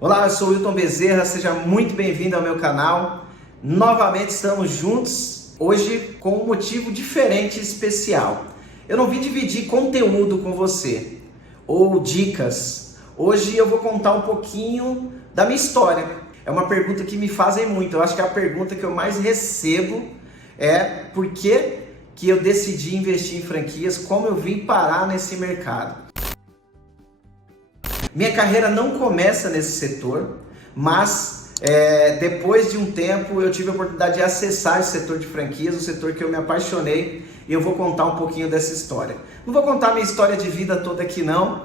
Olá, eu sou o Wilton Bezerra, seja muito bem-vindo ao meu canal. Novamente estamos juntos, hoje com um motivo diferente e especial. Eu não vim dividir conteúdo com você, ou dicas. Hoje eu vou contar um pouquinho da minha história. É uma pergunta que me fazem muito, eu acho que é a pergunta que eu mais recebo é por que eu decidi investir em franquias, como eu vim parar nesse mercado. Minha carreira não começa nesse setor, mas depois de um tempo eu tive a oportunidade de acessar esse setor de franquias, um setor que eu me apaixonei, e eu vou contar um pouquinho dessa história. Não vou contar minha história de vida toda aqui não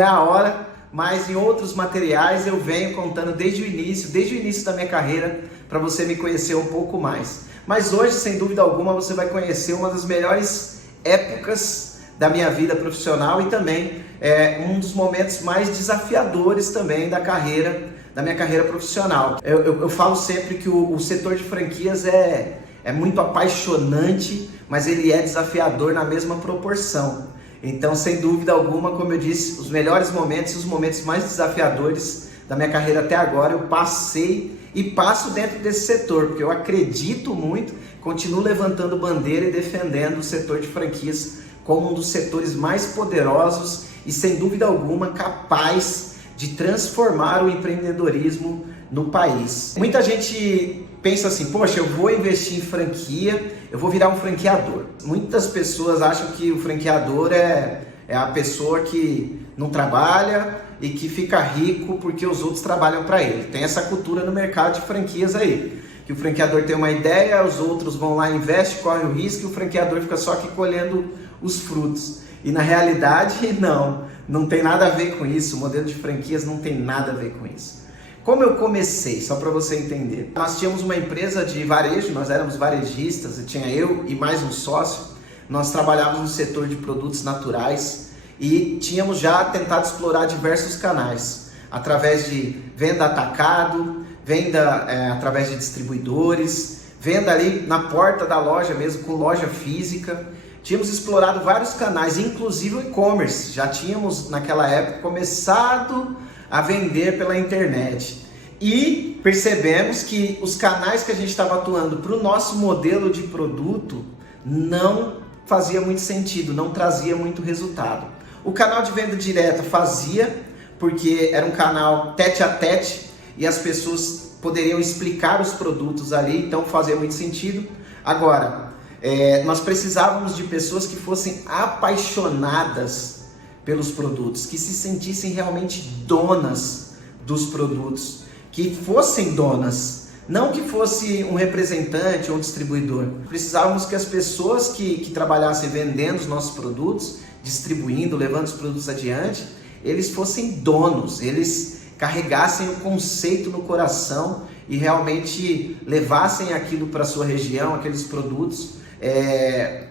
é a hora, mas em outros materiais eu venho contando desde o início da minha carreira, para você me conhecer um pouco mais. Mas hoje, sem dúvida alguma, você vai conhecer uma das melhores épocas da minha vida profissional e também um dos momentos mais desafiadores também da minha carreira profissional. Eu falo sempre que o setor de franquias é muito apaixonante, mas ele é desafiador na mesma proporção. Então, sem dúvida alguma, como eu disse, os melhores momentos e os momentos mais desafiadores da minha carreira até agora, eu passei e passo dentro desse setor, porque eu acredito muito, continuo levantando bandeira e defendendo o setor de franquias como um dos setores mais poderosos e, sem dúvida alguma, capaz de transformar o empreendedorismo no país. Muita gente pensa assim, poxa, eu vou investir em franquia, eu vou virar um franqueador. Muitas pessoas acham que o franqueador é a pessoa que não trabalha e que fica rico porque os outros trabalham para ele. Tem essa cultura no mercado de franquias aí, que o franqueador tem uma ideia, os outros vão lá, investem, correm o risco e o franqueador fica só aqui colhendo os frutos. E na realidade, não tem nada a ver com isso. O modelo de franquias não tem nada a ver com isso. Como eu comecei, só para você entender, nós tínhamos uma empresa de varejo, nós éramos varejistas, tinha eu e mais um sócio, nós trabalhávamos no setor de produtos naturais e tínhamos já tentado explorar diversos canais, através de venda atacado, venda através de distribuidores, venda ali na porta da loja mesmo, com loja física. Tínhamos explorado vários canais, inclusive o e-commerce. Já tínhamos, naquela época, começado a vender pela internet. E percebemos que os canais que a gente estava atuando para o nosso modelo de produto não fazia muito sentido, não trazia muito resultado. O canal de venda direta fazia, porque era um canal tete a tete e as pessoas poderiam explicar os produtos ali, então fazia muito sentido. Agora, nós precisávamos de pessoas que fossem apaixonadas pelos produtos, que se sentissem realmente donas dos produtos, que fossem donas, não que fosse um representante ou um distribuidor. Precisávamos que as pessoas que trabalhassem vendendo os nossos produtos, distribuindo, levando os produtos adiante, eles fossem donos, eles carregassem o conceito no coração e realmente levassem aquilo para a sua região, aqueles produtos,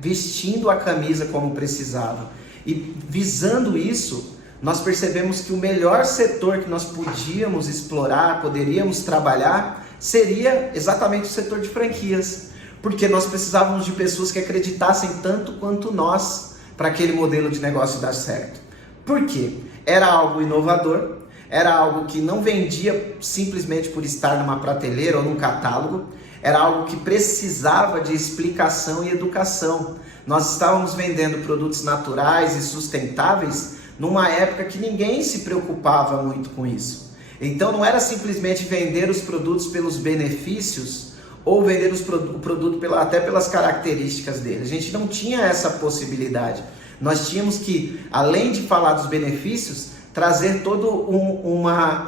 vestindo a camisa como precisava. E visando isso, nós percebemos que o melhor setor que nós podíamos explorar, poderíamos trabalhar, seria exatamente o setor de franquias, porque nós precisávamos de pessoas que acreditassem tanto quanto nós para aquele modelo de negócio dar certo. Por quê? Era algo inovador, era algo que não vendia simplesmente por estar numa prateleira ou num catálogo, era algo que precisava de explicação e educação. Nós estávamos vendendo produtos naturais e sustentáveis numa época que ninguém se preocupava muito com isso. Então não era simplesmente vender os produtos pelos benefícios ou vender o produto até pelas características dele. A gente não tinha essa possibilidade. Nós tínhamos que, além de falar dos benefícios, trazer toda uma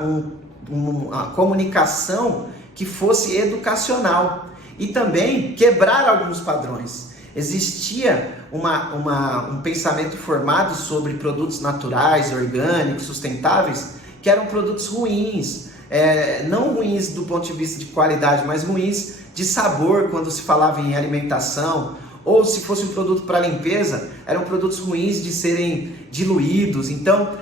comunicação que fosse educacional e também quebrar alguns padrões. Existia um pensamento formado sobre produtos naturais, orgânicos, sustentáveis, que eram produtos ruins, não ruins do ponto de vista de qualidade, mas ruins de sabor quando se falava em alimentação, ou se fosse um produto para limpeza, eram produtos ruins de serem diluídos. Então,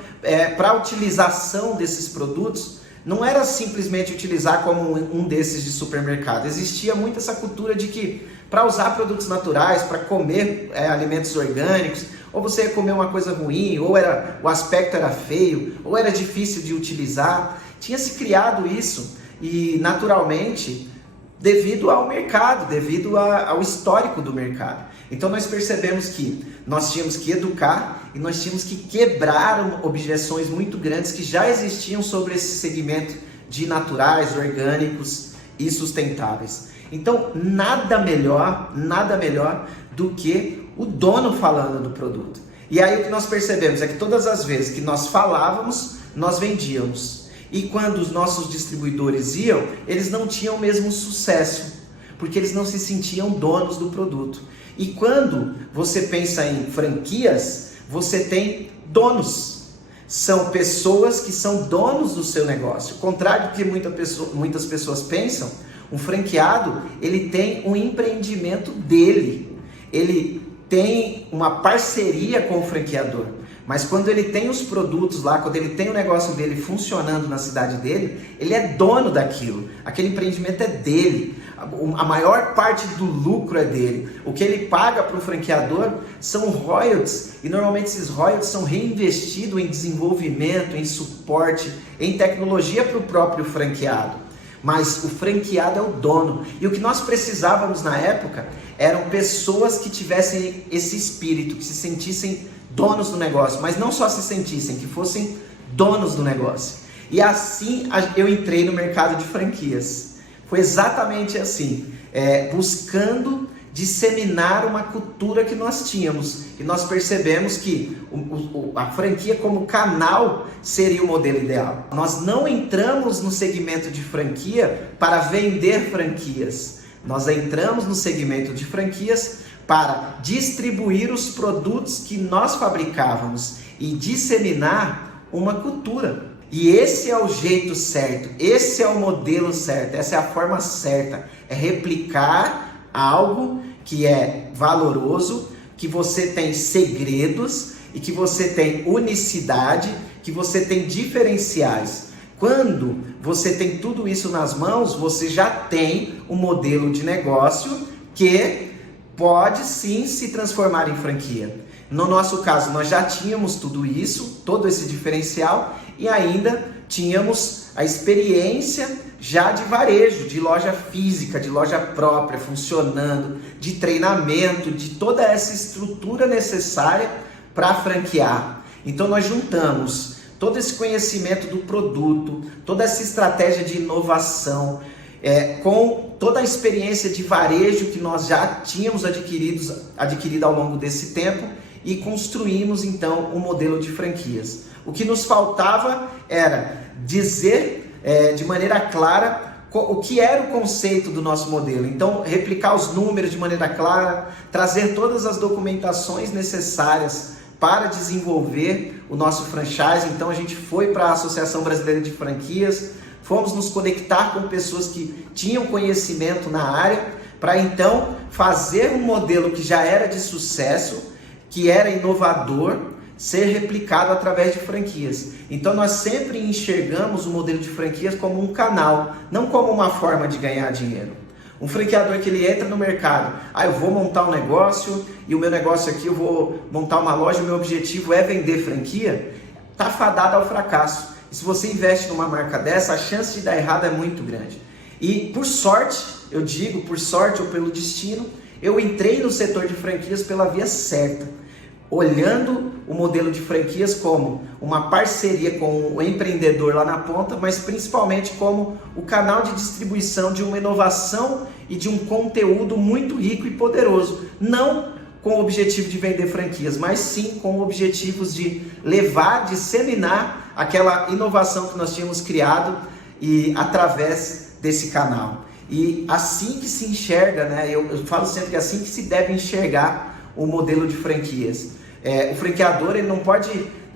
para a utilização desses produtos, não era simplesmente utilizar como um desses de supermercado. Existia muito essa cultura de que para usar produtos naturais, para comer alimentos orgânicos, ou você ia comer uma coisa ruim, ou o aspecto era feio, ou era difícil de utilizar. Tinha se criado isso e naturalmente devido ao mercado, devido ao histórico do mercado. Então nós percebemos que nós tínhamos que educar e nós tínhamos que quebrar objeções muito grandes que já existiam sobre esse segmento de naturais, orgânicos e sustentáveis. Então nada melhor do que o dono falando do produto. E aí o que nós percebemos é que todas as vezes que nós falávamos, nós vendíamos. E quando os nossos distribuidores iam, eles não tinham o mesmo sucesso, porque eles não se sentiam donos do produto. E quando você pensa em franquias, você tem donos. São pessoas que são donos do seu negócio. Ao contrário do que muitas pessoas pensam, um franqueado, ele tem um empreendimento dele. Ele tem uma parceria com o franqueador. Mas quando ele tem os produtos lá, quando ele tem o negócio dele funcionando na cidade dele, ele é dono daquilo. Aquele empreendimento é dele. A maior parte do lucro é dele. O que ele paga para o franqueador são royalties. E normalmente esses royalties são reinvestidos em desenvolvimento, em suporte, em tecnologia para o próprio franqueado. Mas o franqueado é o dono. E o que nós precisávamos na época eram pessoas que tivessem esse espírito, que se sentissem donos do negócio, mas não só se sentissem, que fossem donos do negócio. E assim eu entrei no mercado de franquias. Foi exatamente assim, buscando disseminar uma cultura que nós tínhamos. E nós percebemos que a franquia como canal seria o modelo ideal. Nós não entramos no segmento de franquia para vender franquias. Nós entramos no segmento de franquias para distribuir os produtos que nós fabricávamos e disseminar uma cultura. E esse é o jeito certo, esse é o modelo certo, essa é a forma certa, é replicar algo que é valoroso, que você tem segredos e que você tem unicidade, que você tem diferenciais. Quando você tem tudo isso nas mãos, você já tem um modelo de negócio que pode sim se transformar em franquia. No nosso caso, nós já tínhamos tudo isso, todo esse diferencial, e ainda tínhamos a experiência já de varejo, de loja física, de loja própria, funcionando, de treinamento, de toda essa estrutura necessária para franquear. Então nós juntamos todo esse conhecimento do produto, toda essa estratégia de inovação, com toda a experiência de varejo que nós já tínhamos adquirido ao longo desse tempo e construímos então um modelo de franquias. O que nos faltava era dizer de maneira clara o que era o conceito do nosso modelo. Então, replicar os números de maneira clara, trazer todas as documentações necessárias para desenvolver o nosso franchise. Então, a gente foi para a Associação Brasileira de Franquias, fomos nos conectar com pessoas que tinham conhecimento na área, para então fazer um modelo que já era de sucesso, que era inovador, ser replicado através de franquias. Então nós sempre enxergamos o modelo de franquias como um canal, não como uma forma de ganhar dinheiro. Um franqueador que ele entra no mercado, eu vou montar um negócio e o meu negócio aqui, eu vou montar uma loja, o meu objetivo é vender franquia, está fadado ao fracasso. E se você investe numa marca dessa, a chance de dar errado é muito grande. E por sorte, eu digo, por sorte ou pelo destino, eu entrei no setor de franquias pela via certa, olhando o modelo de franquias como uma parceria com o empreendedor lá na ponta, mas principalmente como o canal de distribuição de uma inovação e de um conteúdo muito rico e poderoso, não com o objetivo de vender franquias, mas sim com objetivos de levar, disseminar aquela inovação que nós tínhamos criado e através desse canal. E assim que se enxerga, né? Eu falo sempre que é assim que se deve enxergar o modelo de franquias. O franqueador ele não pode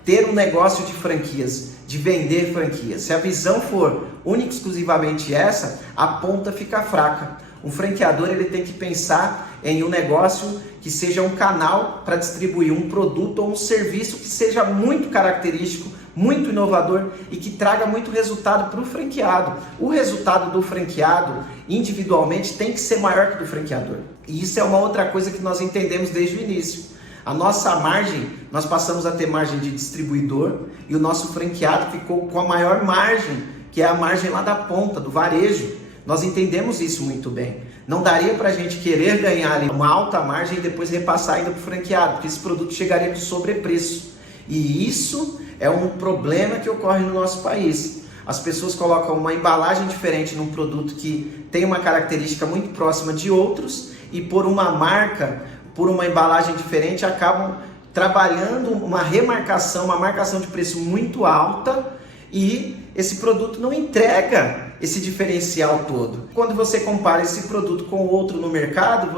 ter um negócio de franquias, de vender franquias. Se a visão for única e exclusivamente essa, a ponta fica fraca. Um franqueador ele tem que pensar em um negócio que seja um canal para distribuir um produto ou um serviço que seja muito característico, muito inovador e que traga muito resultado para o franqueado. O resultado do franqueado individualmente tem que ser maior que o do franqueador. E isso é uma outra coisa que nós entendemos desde o início. A nossa margem, nós passamos a ter margem de distribuidor e o nosso franqueado ficou com a maior margem que é a margem lá da ponta, do varejo. Nós entendemos isso muito bem. Não daria para a gente querer ganhar ali uma alta margem e depois repassar ainda para o franqueado, porque esse produto chegaria de sobrepreço. E isso é um problema que ocorre no nosso país. As pessoas colocam uma embalagem diferente num produto que tem uma característica muito próxima de outros e por uma marca, por uma embalagem diferente, acabam trabalhando uma remarcação, uma marcação de preço muito alta e esse produto não entrega esse diferencial todo. Quando você compara esse produto com outro no mercado,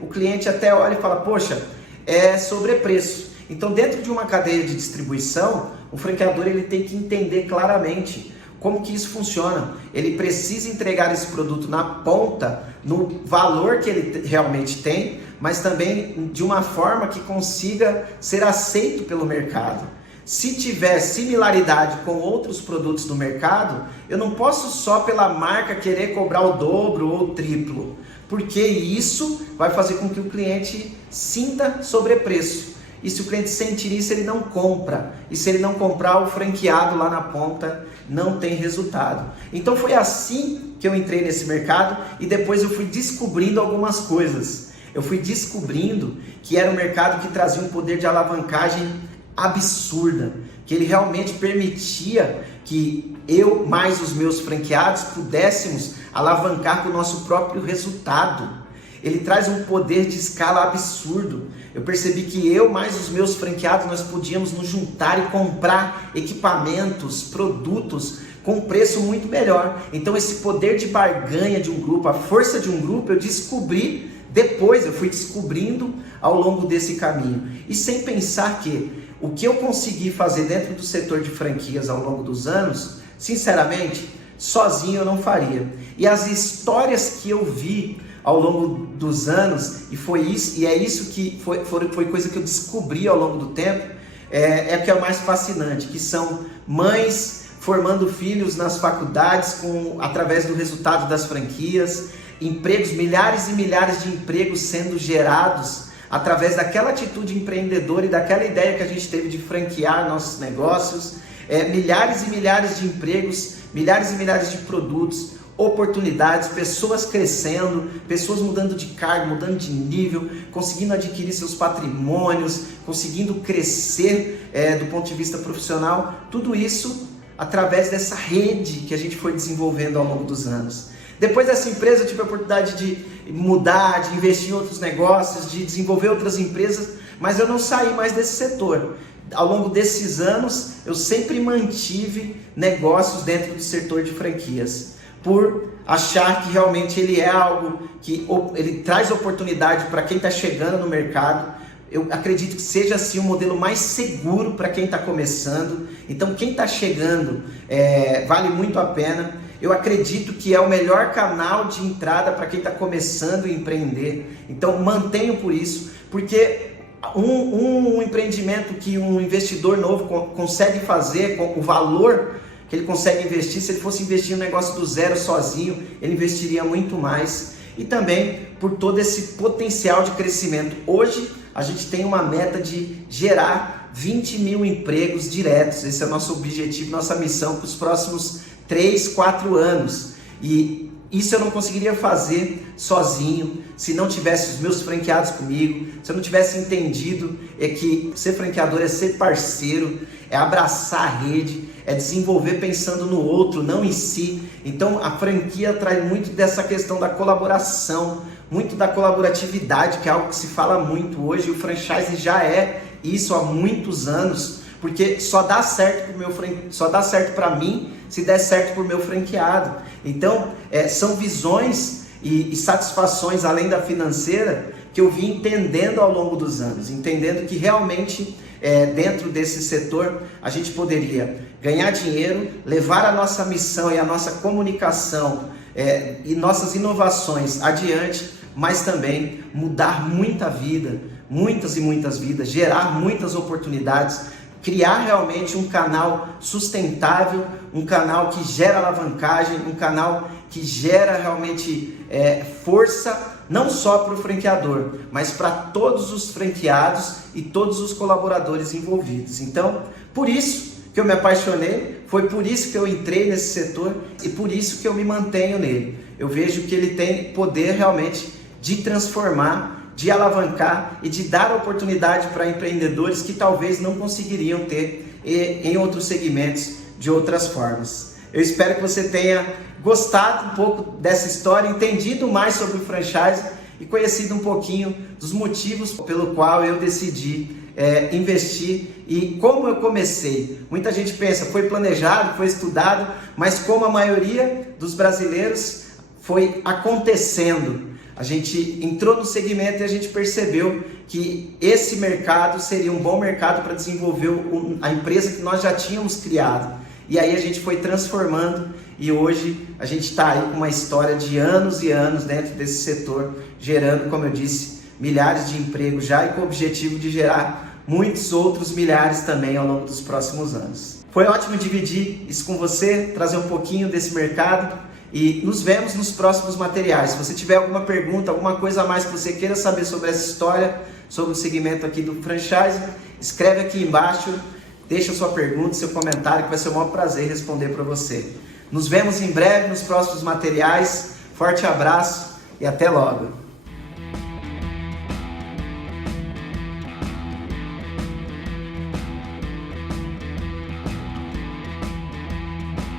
o cliente até olha e fala, poxa, é sobrepreço. Então, dentro de uma cadeia de distribuição, o franqueador ele tem que entender claramente como que isso funciona. Ele precisa entregar esse produto na ponta, no valor que ele realmente tem, mas também de uma forma que consiga ser aceito pelo mercado. Se tiver similaridade com outros produtos do mercado, eu não posso só pela marca querer cobrar o dobro ou o triplo, porque isso vai fazer com que o cliente sinta sobrepreço. E se o cliente sentir isso, ele não compra. E se ele não comprar, o franqueado lá na ponta não tem resultado. Então foi assim que eu entrei nesse mercado e depois eu fui descobrindo algumas coisas. Eu fui descobrindo que era um mercado que trazia um poder de alavancagem absurda, que ele realmente permitia que eu mais os meus franqueados pudéssemos alavancar com o nosso próprio resultado. Ele traz um poder de escala absurdo. Eu percebi que eu mais os meus franqueados nós podíamos nos juntar e comprar equipamentos, produtos com preço muito melhor. Então esse poder de barganha de um grupo, a força de um grupo, eu descobri depois, eu fui descobrindo ao longo desse caminho. E sem pensar que o que eu consegui fazer dentro do setor de franquias ao longo dos anos, sinceramente, sozinho eu não faria. E as histórias que eu vi ao longo dos anos, e é isso que foi coisa que eu descobri ao longo do tempo, é o que é o mais fascinante, que são mães formando filhos nas faculdades através do resultado das franquias, empregos, milhares e milhares de empregos sendo gerados através daquela atitude empreendedora e daquela ideia que a gente teve de franquear nossos negócios, milhares e milhares de empregos, milhares e milhares de produtos, oportunidades, pessoas crescendo, pessoas mudando de cargo, mudando de nível, conseguindo adquirir seus patrimônios, conseguindo crescer do ponto de vista profissional, tudo isso através dessa rede que a gente foi desenvolvendo ao longo dos anos. Depois dessa empresa eu tive a oportunidade de mudar, de investir em outros negócios, de desenvolver outras empresas, mas eu não saí mais desse setor. Ao longo desses anos eu sempre mantive negócios dentro do setor de franquias, por achar que realmente ele é algo que ele traz oportunidade para quem está chegando no mercado. Eu acredito que seja assim o modelo mais seguro para quem está começando. Então quem está chegando vale muito a pena. Eu acredito que é o melhor canal de entrada para quem está começando a empreender. Então mantenho por isso, porque um empreendimento que um investidor novo consegue fazer com o valor que ele consegue investir, se ele fosse investir um negócio do zero sozinho, ele investiria muito mais. E também por todo esse potencial de crescimento. Hoje a gente tem uma meta de gerar 20 mil empregos diretos. Esse é o nosso objetivo, nossa missão para os próximos 3, 4 anos. E isso eu não conseguiria fazer sozinho, se não tivesse os meus franqueados comigo, se eu não tivesse entendido que ser franqueador é ser parceiro, é abraçar a rede, é desenvolver pensando no outro, não em si. Então a franquia traz muito dessa questão da colaboração, muito da colaboratividade, que é algo que se fala muito hoje. O franchise já é isso há muitos anos, porque só dá certo para mim se der certo para o meu franqueado. Então são visões e satisfações além da financeira que eu vim entendendo ao longo dos anos, entendendo que realmente dentro desse setor a gente poderia ganhar dinheiro, levar a nossa missão e a nossa comunicação e nossas inovações adiante, mas também mudar muita vida, muitas e muitas vidas, gerar muitas oportunidades, criar realmente um canal sustentável, um canal que gera alavancagem, um canal que gera realmente força, não só para o franqueador, mas para todos os franqueados e todos os colaboradores envolvidos. Então, por isso que eu me apaixonei, Foi por isso que eu entrei nesse setor e por isso que eu me mantenho nele. Eu vejo que ele tem poder realmente de transformar, de alavancar e de dar oportunidade para empreendedores que talvez não conseguiriam ter em outros segmentos de outras formas. Eu espero que você tenha gostado um pouco dessa história, entendido mais sobre o franchise e conhecido um pouquinho dos motivos pelo qual eu decidi investir e como eu comecei. Muita gente pensa, foi planejado, foi estudado, mas como a maioria dos brasileiros foi acontecendo. A gente entrou no segmento e a gente percebeu que esse mercado seria um bom mercado para desenvolver a empresa que nós já tínhamos criado. E aí a gente foi transformando e hoje a gente está aí com uma história de anos e anos dentro desse setor, gerando, como eu disse, milhares de empregos já e com o objetivo de gerar muitos outros milhares também ao longo dos próximos anos. Foi ótimo dividir isso com você, trazer um pouquinho desse mercado e nos vemos nos próximos materiais. Se você tiver alguma pergunta, alguma coisa a mais que você queira saber sobre essa história, sobre o segmento aqui do franchise, escreve aqui embaixo, deixa sua pergunta, seu comentário, que vai ser o maior prazer responder para você. Nos vemos em breve nos próximos materiais. Forte abraço e até logo!